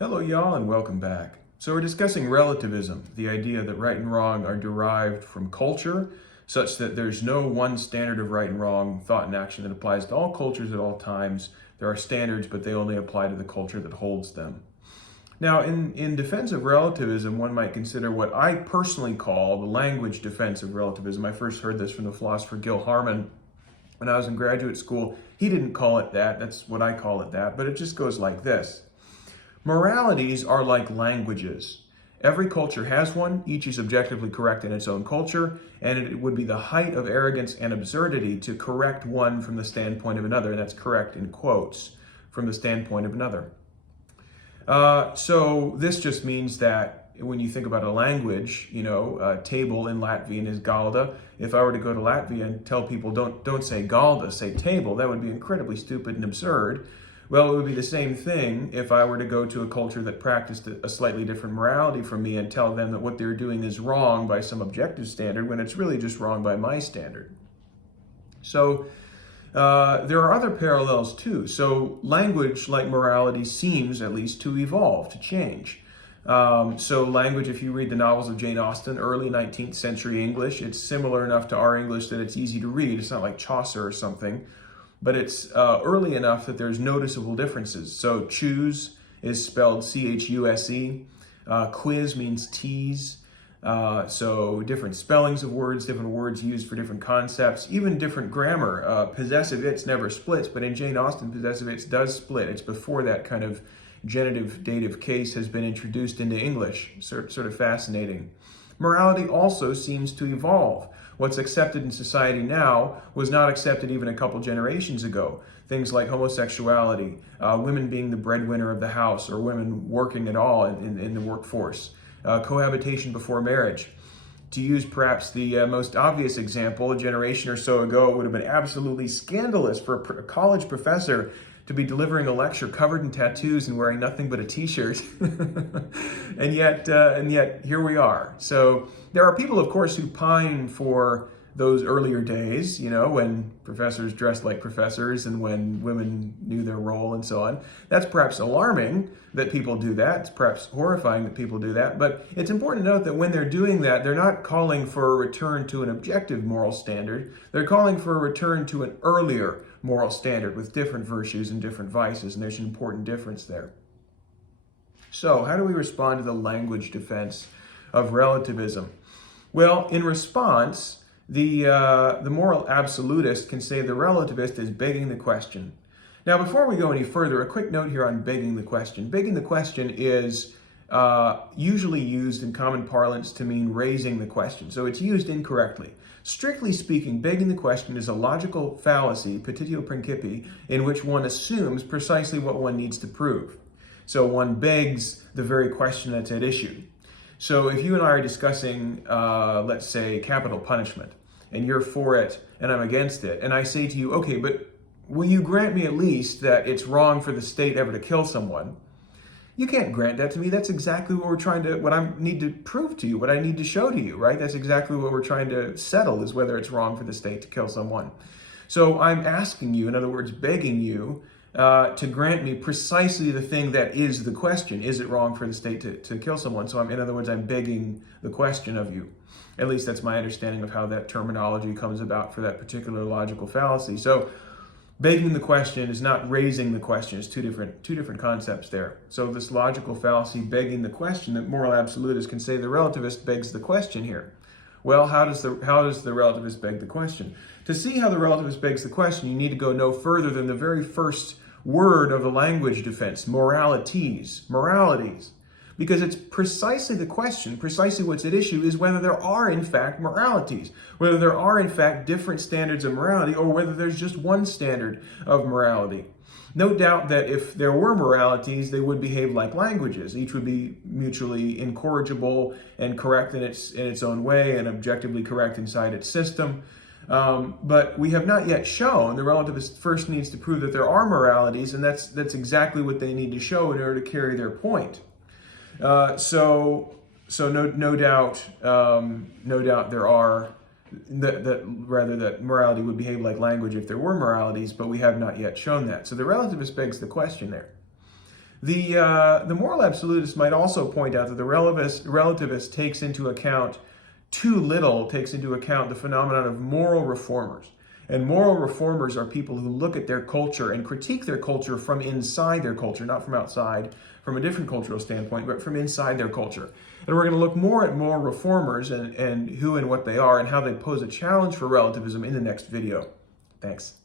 Hello, y'all, and welcome back. So we're discussing relativism, the idea that right and wrong are derived from culture, such that there's no one standard of right and wrong, thought and action that applies to all cultures at all times. There are standards, but they only apply to the culture that holds them. Now, in defense of relativism, one might consider what I personally call the language defense of relativism. I first heard this from the philosopher Gil Harman when I was in graduate school. He didn't call it that. That's what I call it that, but it just goes like this. Moralities are like languages. Every culture has one, each is objectively correct in its own culture, and it would be the height of arrogance and absurdity to correct one from the standpoint of another, and that's correct in quotes, from the standpoint of another. So this just means that when you think about a language, table in Latvian is galda. If I were to go to Latvia and tell people don't say galda, say table, that would be incredibly stupid and absurd. Well, it would be the same thing if I were to go to a culture that practiced a slightly different morality from me and tell them that what they're doing is wrong by some objective standard when it's really just wrong by my standard. So there are other parallels too. So language, like morality, seems at least to evolve, to change. So language, if you read the novels of Jane Austen, early 19th century English, it's similar enough to our English that it's easy to read. It's not like Chaucer or something. But it's early enough that there's noticeable differences. So choose is spelled C-H-U-S-E. Quiz means tease. So different spellings of words, different words used for different concepts, even different grammar. Possessive its never splits, but in Jane Austen, possessive its does split. It's before that kind of genitive dative case has been introduced into English. Sort of fascinating. Morality also seems to evolve. What's accepted in society now was not accepted even a couple generations ago. Things like homosexuality, women being the breadwinner of the house, or women working at all in the workforce, cohabitation before marriage. To use perhaps the most obvious example, a generation or so ago, it would have been absolutely scandalous for a college professor to be delivering a lecture covered in tattoos and wearing nothing but a t-shirt. and yet here we are. So there are people, of course, who pine for those earlier days, when professors dressed like professors and when women knew their role and so on. That's perhaps alarming that people do that. It's perhaps horrifying that people do that. But it's important to note that when they're doing that, they're not calling for a return to an objective moral standard. They're calling for a return to an earlier moral standard with different virtues and different vices, and there's an important difference there. So how do we respond to the language defense of relativism? Well, in response, the moral absolutist can say the relativist is begging the question. Now, before we go any further, a quick note here on begging the question. Begging the question is usually used in common parlance to mean raising the question, so it's used incorrectly. Strictly speaking, begging the question is a logical fallacy, petitio principii, in which one assumes precisely what one needs to prove. So one begs the very question that's at issue. So if you and I are discussing, let's say, capital punishment, and you're for it and I'm against it, and I say to you, okay, but will you grant me at least that it's wrong for the state ever to kill someone? You can't grant that to me. That's exactly what I need to prove to you, what I need to show to you, right? That's exactly what we're trying to settle, is whether it's wrong for the state to kill someone. So I'm asking you, in other words, begging you to grant me precisely the thing that is the question. Is it wrong for the state to kill someone? So in other words, I'm begging the question of you. At least that's my understanding of how that terminology comes about for that particular logical fallacy. So begging the question is not raising the question. It's two different concepts there. So this logical fallacy, begging the question, that moral absolutists can say the relativist begs the question here. Well, how does the relativist beg the question? To see how the relativist begs the question, you need to go no further than the very first word of the language defense, moralities. Because it's precisely the question, precisely what's at issue, is whether there are in fact moralities, whether there are in fact different standards of morality, or whether there's just one standard of morality. No doubt that if there were moralities, they would behave like languages. Each would be mutually incorrigible and correct in its own way, and objectively correct inside its system. But we have not yet shown. The relativist first needs to prove that there are moralities, and that's exactly what they need to show in order to carry their point. So no doubt there are that morality would behave like language if there were moralities, but we have not yet shown that. So the relativist begs the question there. The moral absolutist might also point out that the relativist takes into account the phenomenon of moral reformers. And moral reformers are people who look at their culture and critique their culture from inside their culture, not from outside, from a different cultural standpoint, but from inside their culture. And we're going to look more at moral reformers and who and what they are and how they pose a challenge for relativism in the next video. Thanks.